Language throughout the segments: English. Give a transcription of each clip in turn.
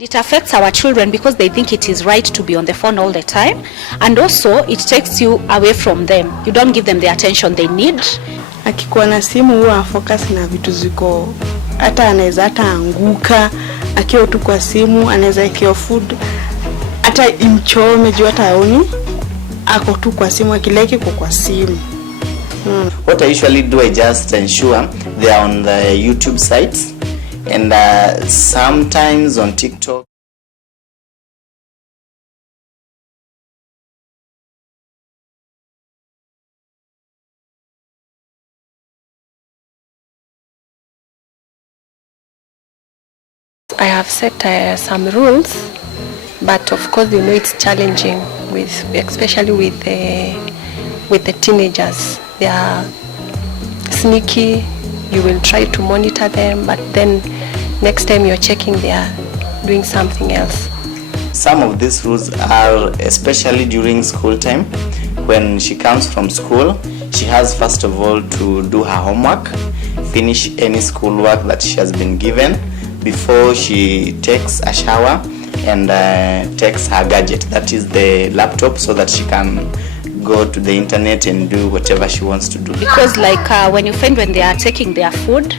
It affects our children because they think it is right to be on the phone all the time, and also it takes you away from them. You don't give them the attention they need. Akikuwa na simu huwa focus na vitu ziko, hata anaweza hata anguka akiwa tu kwa simu, anaweza ikio food hata imchome juu hata aoni ako tu kwa simu, akileki kwa simu. What I usually do, I just ensure they are on the YouTube sites and sometimes on TikTok. I have set some rules, but of course you know it's challenging especially with the teenagers. They are sneaky. You will try to monitor them, but then next time you're checking, they are doing something else. Some of these rules are especially during school time. When she comes from school, she has first of all to do her homework, finish any schoolwork that she has been given before she takes a shower and takes her gadget, that is the laptop, so that she can go to the internet and do whatever she wants to do. Because when you find when they are taking their food,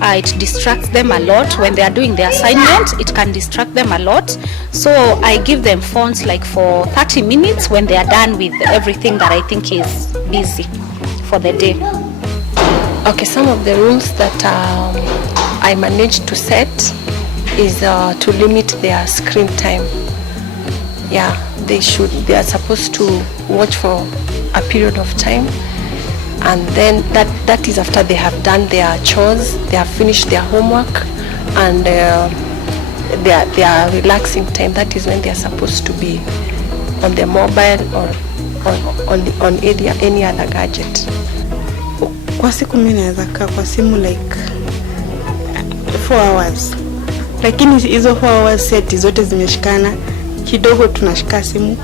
it distracts them a lot. When they are doing their assignment, it can distract them a lot. So I give them phones like for 30 minutes when they are done with everything that I think is busy for the day. Okay, some of the rules that I managed to set is to limit their screen time. Yeah, they are supposed to watch for a period of time, and then that is after they have done their chores, they have finished their homework, and their relaxing time. That is when they are supposed to be on their mobile or on any other gadget. Kwa siku mimi naweza kaa kwa simu like 4 hours, lakini hizo 4 hours set zote zimeshikana kidogo, tunashika simu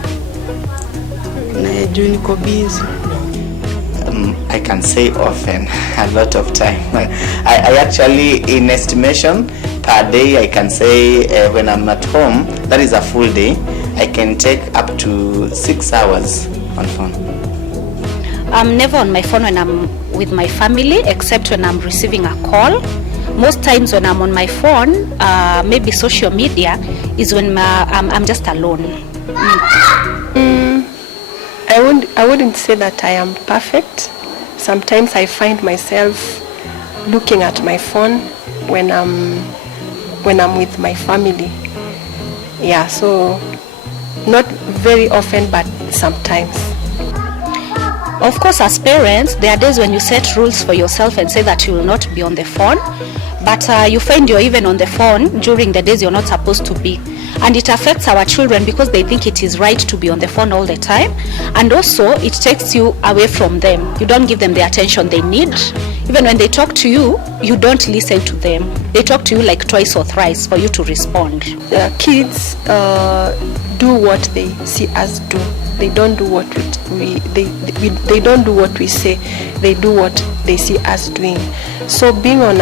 na juu niko busy. I can say often, a lot of time. I actually, in estimation per day, I can say when I'm at home, that is a full day, I can take up to 6 hours on phone. I'm never on my phone when I'm with my family, except when I'm receiving a call. Most times when I'm on my phone, maybe social media, is when I'm just alone. I wouldn't say that I am perfect. Sometimes I find myself looking at my phone when I'm with my family. Yeah, so not very often, but sometimes. Of course, as parents, there are days when you set rules for yourself and say that you will not be on the phone, but you find you're even on the phone during the days you're not supposed to be. And it affects our children because they think it is right to be on the phone all the time, and also it takes you away from them. You don't give them the attention they need. Even when they talk to you, you don't listen to them. They talk to you like twice or thrice for you to respond. Kids do what they see us do. They don't do what they don't do what we say. They do what they see us doing. So being on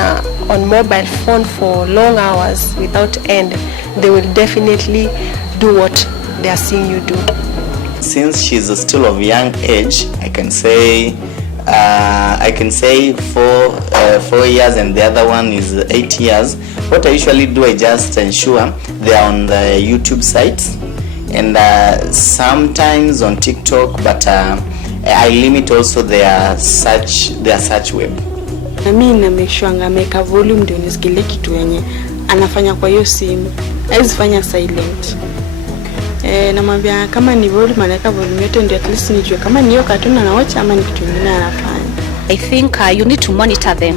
mobile phone for long hours without end, they will definitely do what they are seeing you do. Since she's still of young age, I can say 4 years and the other one is 8 years. What I usually do, I just ensure they are on the YouTube sites and sometimes on TikTok, but I limit also their search web. Na mimi na make sure ngameka volume ndio nisikile kitu yenye anafanya kwa hiyo simu. Haizifanya silent. Namwambia kama ni volume anaweka volume yote ndio at least nijue kama ni hiyo cartoon anawacha ama ni kitu kingine anafanya. I think you need to monitor them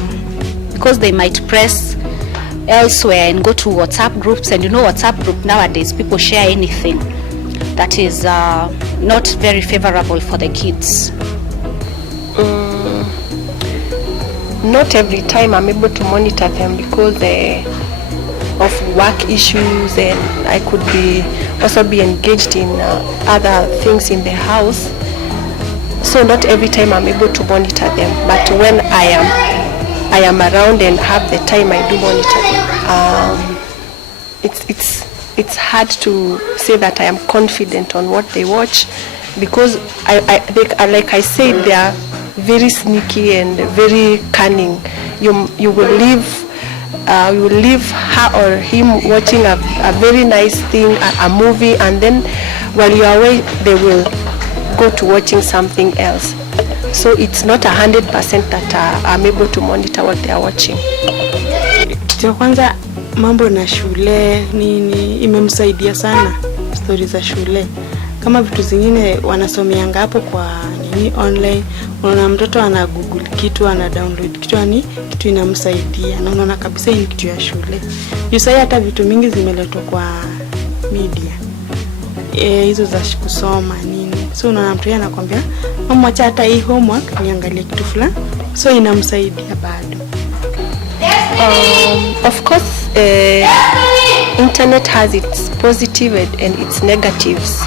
because they might press elsewhere and go to WhatsApp groups, and you know WhatsApp group nowadays people share anything that is not very favorable for the kids. Not every time I'm able to monitor them because of work issues, and I could also be engaged in other things in the house. So not every time I'm able to monitor them, but when I am around and have the time, I do monitor them. it's hard to say that I am confident on what they watch, because like I said, they are very sneaky and very cunning. You will leave her or him watching a very nice thing, a movie, and then while you are away, they will go to watching something else. So it's not 100% that I'm able to monitor what they are watching. Cha kwanza mambo na shule nini imemsaidia sana, stories za shule. Kama vitu zingine wanasomeanga hapo kwa nini online, unaona mtoto ana google kitu, ana download kitu, yani kitu inamsaidia na unaona kabisa hii ni kitu ya shule. Yusai hata vitu mingi zimeletwa kwa media hizo za kusoma nini, so unaona mtu anakuambia mama acha hata hii homework niangalie kitu fulani, so inamsaidia bado. Of course, internet has its positive and its negatives,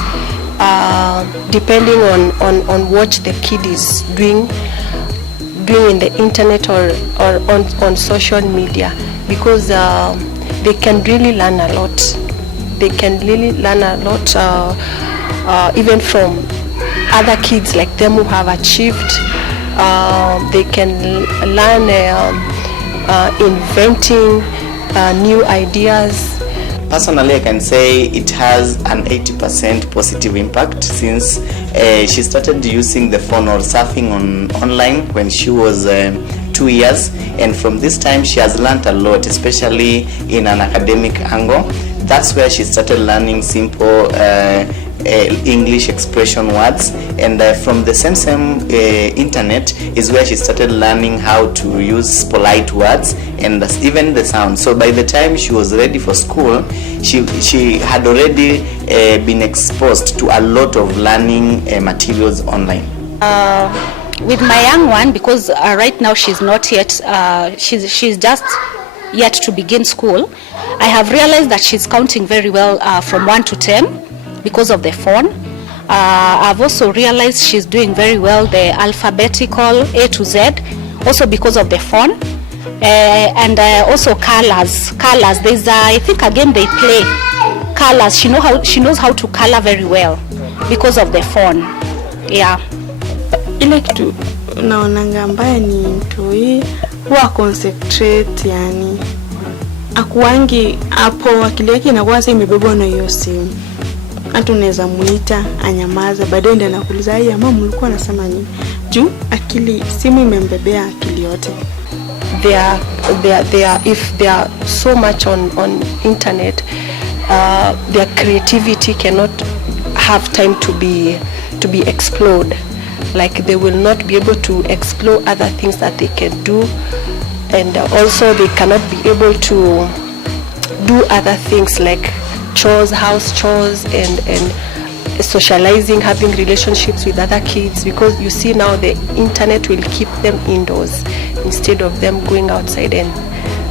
depending on what the kid is doing in the internet or on social media, because they can really learn a lot. They can really learn a lot, even from other kids like them who have achieved. They can learn inventing new ideas. Personally, I can say it has an 80% positive impact, since she started using the phone or surfing online when she was 2 years, and from this time she has learned a lot, especially in an academic angle. That's where she started learning simple English expression words, and from the same internet is where she started learning how to use polite words and even the sound. So by the time she was ready for school, she had already been exposed to a lot of learning materials online. With my young one, because right now she's not yet, she's just yet to begin school, I have realized that she's counting very well from 1 to 10 because of the phone. I've also realized she's doing very well the alphabetical A to Z, also because of the phone. And also colors. There's I think again they play colors. She knows how to color very well because of the phone. Yeah. Ile kitu naonanga mbaya ni mtoi huwa concentrate, yani akuangi hapo, akili yake inakuwa sasa imebebwa na hiyo simu. Hata unaweza muita anyamaza, baadaye ndio anakuuliza haya mama mlikuwa nasema nini, juu akili simu imembebea akili yote. If they are so much on internet, their creativity cannot have time to be explored. Like they will not be able to explore other things that they can do, and also they cannot be able to do other things like chores, house chores, and socializing, having relationships with other kids, because you see now the internet will keep them indoors instead of them going outside and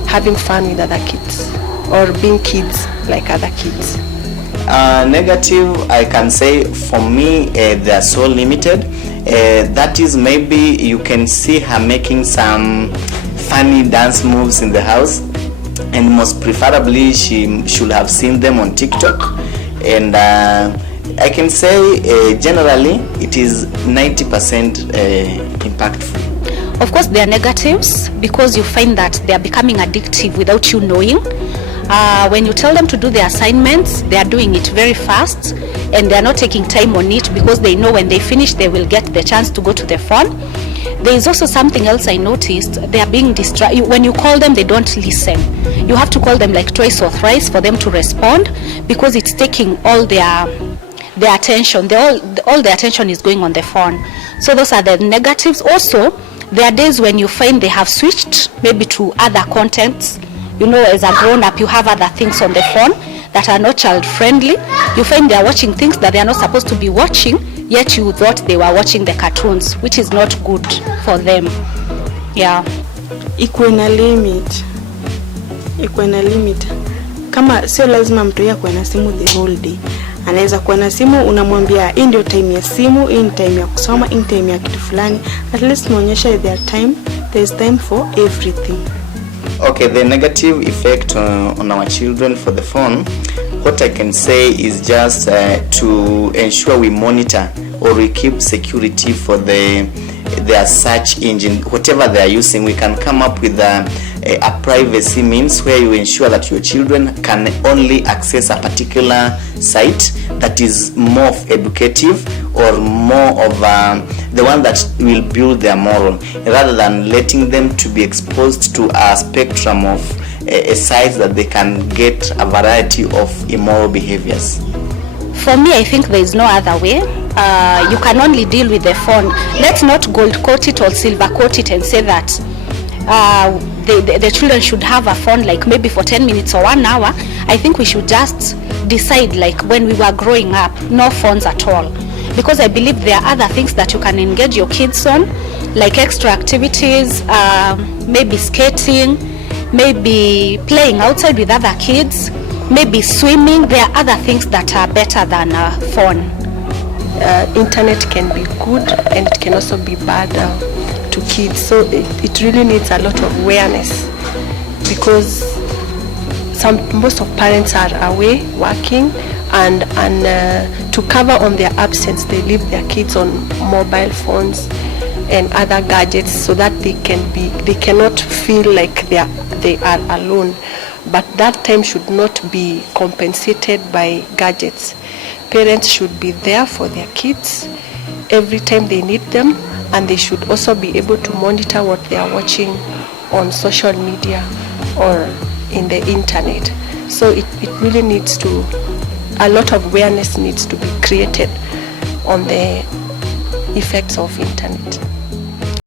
having fun with other kids or being kids like other kids. Negative, I can say for me they are so limited. That is, maybe you can see her making some funny dance moves in the house, and most preferably she should have seen them on TikTok. And I can say generally it is 90% impactful. Of course there are negatives, because you find that they are becoming addictive without you knowing. When you tell them to do their assignments, they are doing it very fast, and they are not taking time on it, because they know when they finish they will get the chance to go to the phone. There is also something else I noticed. They are being distracted. When you call them, they don't listen. You have to call them like twice or thrice for them to respond, because it's taking all their attention. All their attention is going on the phone. So those are the negatives. Also, there are days when you find they have switched maybe to other contents. You know, as a grown-up, you have other things on the phone that are not child-friendly. You find they are watching things that they are not supposed to be watching, yet you thought they were watching the cartoons, which is not good for them. Yeah. Ikuwe na limit. Kama sio lazima mtu yeye kuwa na simu the whole day. Anaweza kuwa na simu, unamwambia hii ndio time ya simu, hii ni time ya kusoma, hii ni time ya kitu fulani. At least muonyesha there's time for everything. Okay, the negative effect on our children for the phone, what I can say is just to ensure we monitor or we keep security for their search engine, whatever they are using. We can come up with a privacy means where you ensure that your children can only access a particular site that is more educative or more of the one that will build their moral, rather than letting them to be exposed to a spectrum of a site that they can get a variety of immoral behaviors. For me, I think there is no other way. You can only deal with the phone. Let's not gold coat it or silver coat it and say that the children should have a phone like maybe for 10 minutes or 1 hour. I think we should just decide, like when we were growing up, no phones at all. Because I believe there are other things that you can engage your kids on, like extra activities, maybe skating, maybe playing outside with other kids, maybe swimming. There are other things that are better than a phone. Internet can be good and it can also be bad to kids, so it really needs a lot of awareness, because most of parents are away working, and to cover on their absence, they leave their kids on mobile phones and other gadgets so that they cannot feel like they are alone. But that time should not be compensated by gadgets. Parents should be there for their kids every time they need them, and they should also be able to monitor what they are watching on social media or in the internet. So it really needs to, a lot of awareness needs to be created on the effects of internet.